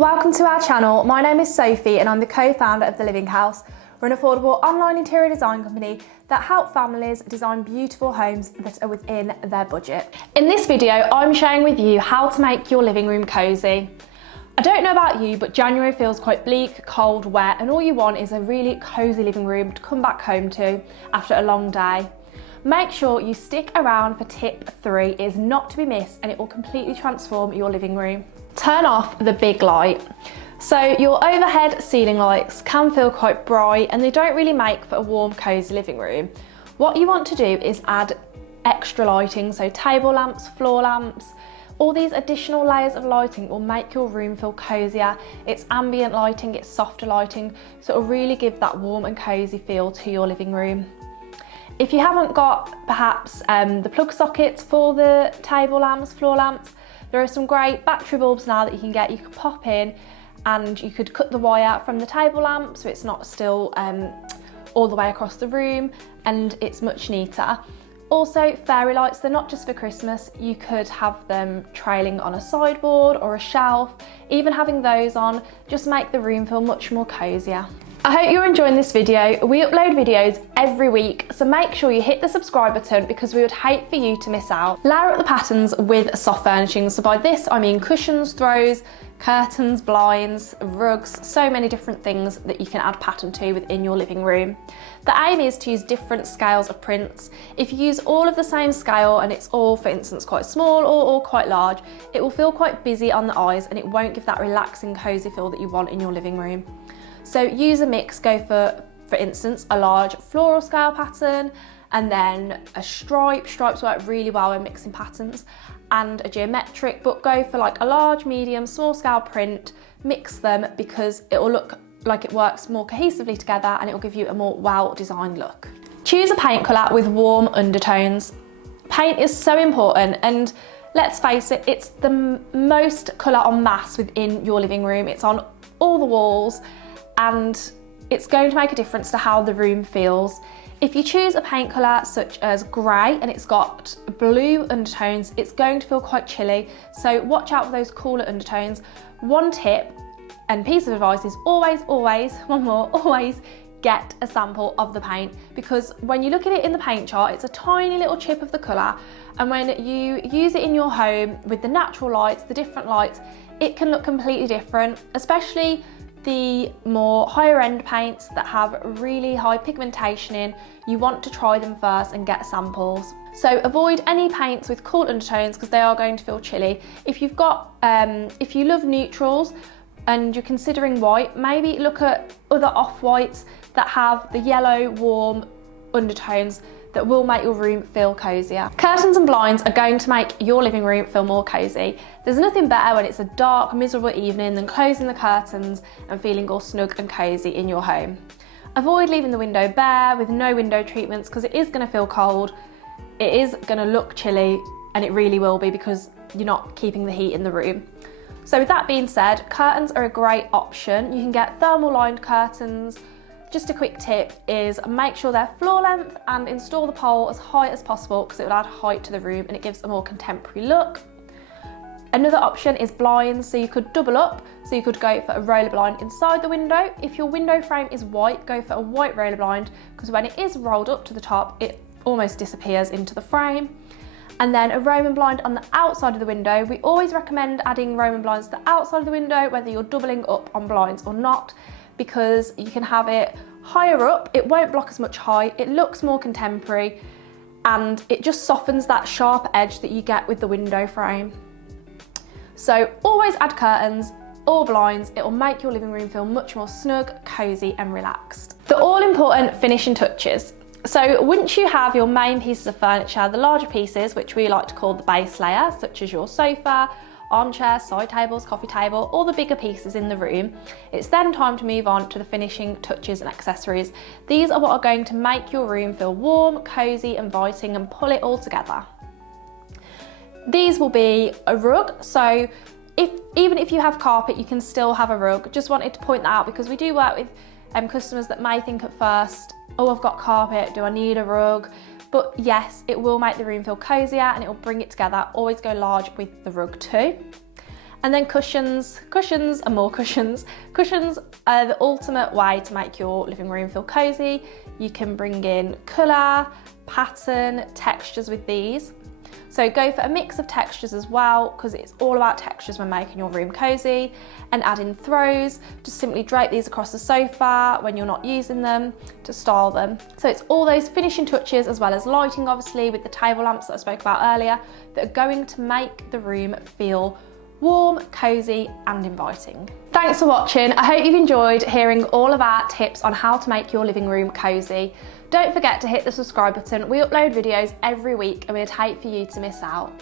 Welcome to our channel. My name is Sophie and I'm the co-founder of The Living House. We're an affordable online interior design company that help families design beautiful homes that are within their budget. In this video, I'm sharing with you how to make your living room cosy. I don't know about you, but January feels quite bleak, cold, wet, and all you want is a really cosy living room to come back home to after a long day. Make sure you stick around for tip 3, it is not to be missed and it will completely transform your living room. Turn off the big light. So your overhead ceiling lights can feel quite bright and they don't really make for a warm, cosy living room. What you want to do is add extra lighting, so table lamps, floor lamps. All these additional layers of lighting will make your room feel cozier. It's ambient lighting, it's softer lighting, so it'll really give that warm and cozy feel to your living room. If you haven't got perhaps the plug sockets for the table lamps, floor lamps, there are some great battery bulbs now that you can get. You could pop in and you could cut the wire from the table lamp so it's not still all the way across the room, and it's much neater. Also, fairy lights, they're not just for Christmas. You could have them trailing on a sideboard or a shelf. Even having those on just make the room feel much more cozier. I hope you're enjoying this video. We upload videos every week, so make sure you hit the subscribe button because we would hate for you to miss out. Layer up the patterns with soft furnishings. So by this, I mean cushions, throws, curtains, blinds, rugs, so many different things that you can add pattern to within your living room. The aim is to use different scales of prints. If you use all of the same scale and it's all, for instance, quite small or all quite large, it will feel quite busy on the eyes and it won't give that relaxing, cozy feel that you want in your living room. So use a mix, go for instance, a large floral scale pattern and then a stripe. Stripes work really well when mixing patterns, and a geometric, but go for like a large, medium, small scale print. Mix them because it will look like it works more cohesively together and it will give you a more well-designed look. Choose a paint colour with warm undertones. Paint is so important, and let's face it, it's the most colour en masse within your living room. It's on all the walls and it's going to make a difference to how the room feels. If you choose a paint colour such as grey and it's got blue undertones, it's going to feel quite chilly, so watch out for those cooler undertones. One tip and piece of advice is always get a sample of the paint, because when you look at it in the paint chart, it's a tiny little chip of the colour, and when you use it in your home with the natural lights, the different lights, it can look completely different, especially the more higher end paints that have really high pigmentation in. You want to try them first and get samples. So avoid any paints with cool undertones because they are going to feel chilly. If you've got, if you love neutrals and you're considering white, maybe look at other off-whites that have the yellow, warm undertones that will make your room feel cozier. Curtains and blinds are going to make your living room feel more cozy. There's nothing better when it's a dark, miserable evening than closing the curtains and feeling all snug and cozy in your home. Avoid leaving the window bare with no window treatments because it is going to feel cold, it is going to look chilly, and it really will be because you're not keeping the heat in the room. So with that being said, curtains are a great option. You can get thermal lined curtains. Just a quick tip is make sure they're floor length and install the pole as high as possible because it will add height to the room and it gives a more contemporary look. Another option is blinds, so you could double up, so you could go for a roller blind inside the window. If your window frame is white, go for a white roller blind because when it is rolled up to the top, it almost disappears into the frame. And then a Roman blind on the outside of the window. We always recommend adding Roman blinds to the outside of the window, whether you're doubling up on blinds or not, because you can have it higher up, it won't block as much height, it looks more contemporary, and it just softens that sharp edge that you get with the window frame. So always add curtains or blinds, it will make your living room feel much more snug, cozy and relaxed. The all-important finishing touches. So once you have your main pieces of furniture, the larger pieces, which we like to call the base layer, such as your sofa, armchair, side tables, coffee table, all the bigger pieces in the room, it's then time to move on to the finishing touches and accessories. These are what are going to make your room feel warm, cozy, inviting and pull it all together. These will be a rug, so even if you have carpet, you can still have a rug. Just wanted to point that out because we do work with customers that may think at first, oh, I've got carpet, do I need a rug? But yes, it will make the room feel cozier and it will bring it together. Always go large with the rug too. And then cushions and more cushions. Cushions are the ultimate way to make your living room feel cozy. You can bring in colour, pattern, textures with these. So go for a mix of textures as well, because it's all about textures when making your room cozy. And add in throws, just simply drape these across the sofa when you're not using them to style them. So it's all those finishing touches, as well as lighting obviously with the table lamps that I spoke about earlier, that are going to make the room feel warm, cozy and inviting. Thanks for watching. I hope you've enjoyed hearing all of our tips on how to make your living room cozy. Don't forget to hit the subscribe button. We upload videos every week and we'd hate for you to miss out.